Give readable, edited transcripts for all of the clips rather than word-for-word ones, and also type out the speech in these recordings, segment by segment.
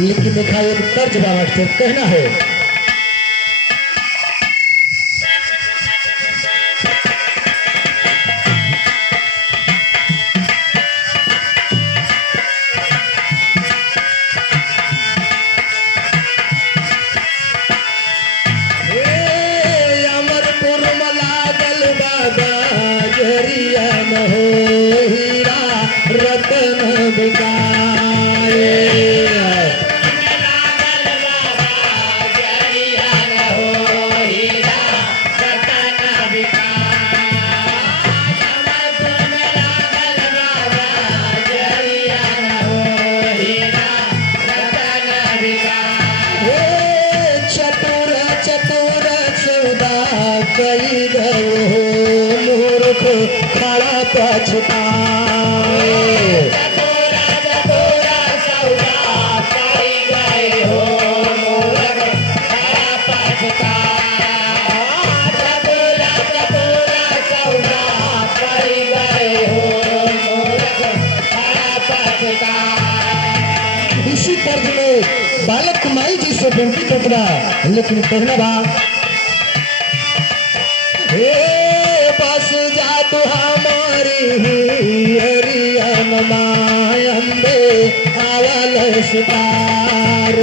लेकिन देखा एक तर्ज बाबा से कहना है इसी तर्ज में बालक कुमारी जी से विनती करता लेकिन कहना बा बस जा तू हमारी हरियन मायंबे आवल सुतार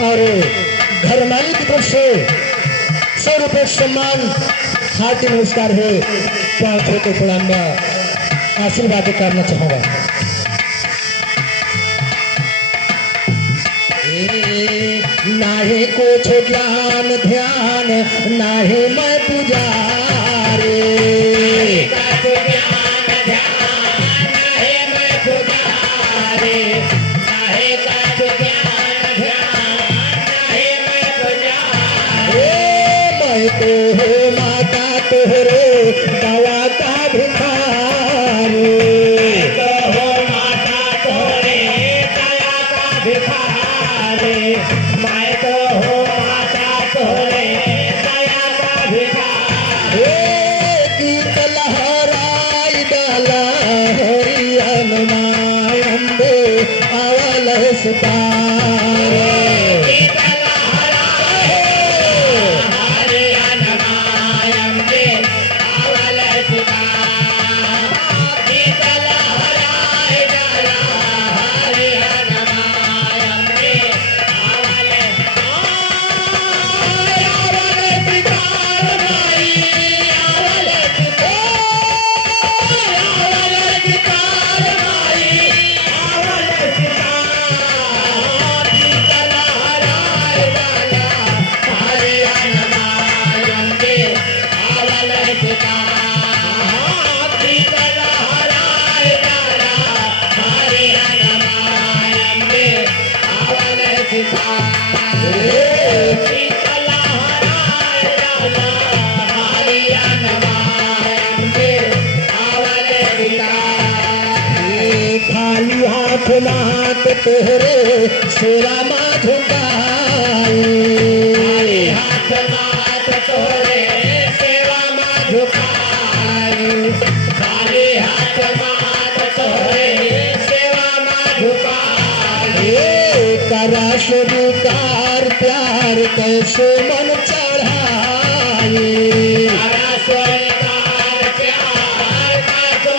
घर मालिक की तरफ से 100 रुपये सम्मान हार्दिक नमस्कार है पांच को प्रणाम में आशीर्वाद करना चाहूंगा। नाहे कुछ ज्ञान ध्यान नाहे मैं पुजारी माता तोहरे दवा का भिखारी माता तोहरे दया का भिखारी मैं तो हो माता तोहरे दया का भिखारी गीत लहराई डाला हरियन मायंबे आवल सुतारे खाली हाथ नाथ तेरे सेवा माँ झुकाई हाथ नाथ तोरे सेवा माँ झुकाई खाली हाथ नाथ तोरे सेवा माँ झुकाई करा स्वीकार प्यार कैसे मन चढ़ाई करा स्वीकार प्यार कैसे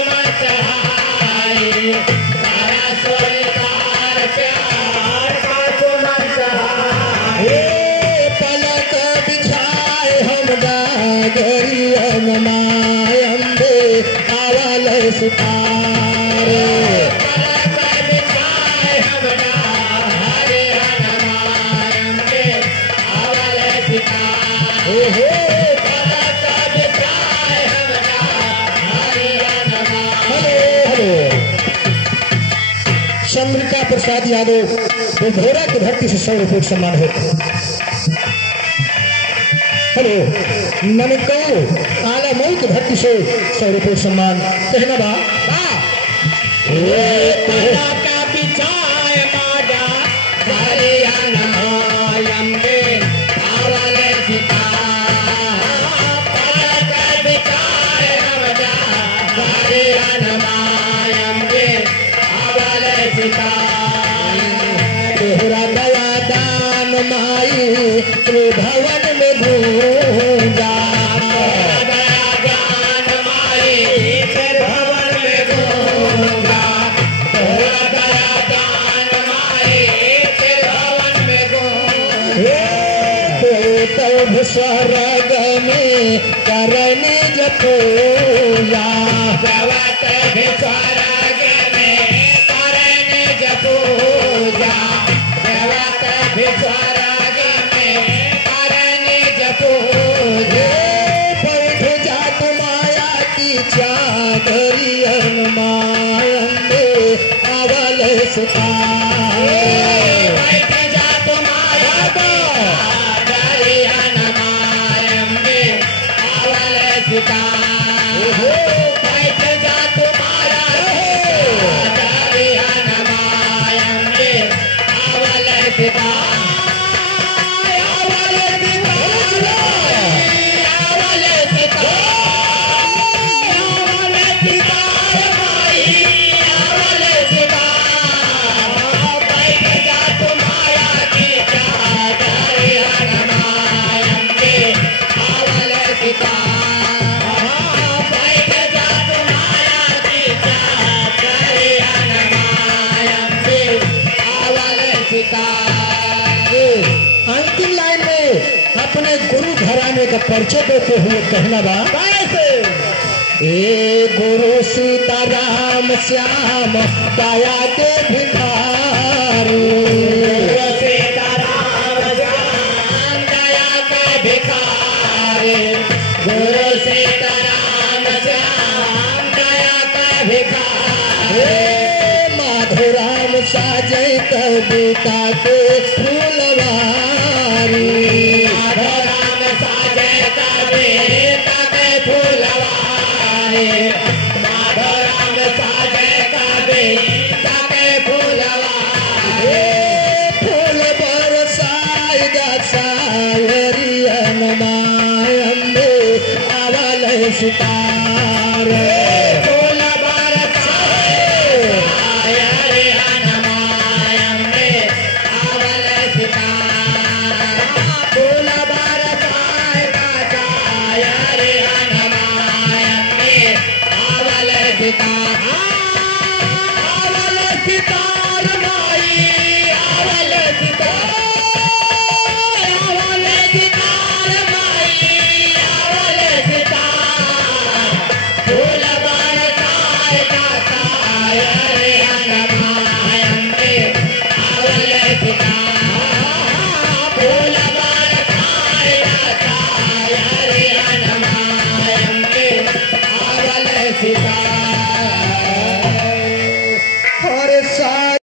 मन चढ़ाई पलक बिछाए हम गरियन मायंबे आवल सुतारे पलक बिछाए चंद्रिका प्रसाद यादव बुधोरा की धरती से 100 रुपये सम्मान है। हेलो नमको आला मऊ की धरती से 100 रुपये सम्मान कहना बा का बिछाए माजा हरियाणा लंबे आवले सीता का बिछाए माजा हरियाणा लंबे आवले सीता तोहरा दया दान माई त्रिभुवन में गूंजा स्वर्ग में करने जपूया जगत स्वर्ग में करने जपूजा जगत स्वर्ग में करने जपूजा बैठ जात माया की चादरियन मायंदे अवल सुता अंतिम लाइन में अपने गुरु घराने का परिचय देते हुए कहना बा ए गुरु सीताराम श्याम दया के भिखारी सीताराम श्याम दया के भिखारी गुरु सीताराम श्याम दया के भिखारी माधुराम साजय कविता के फूलवारी माधुराम साजय कविता के फूलवारी माधुराम साजय कविता के फूलवारी फूल बरसाई गसायरियन मायंदे अवल सितारे सितार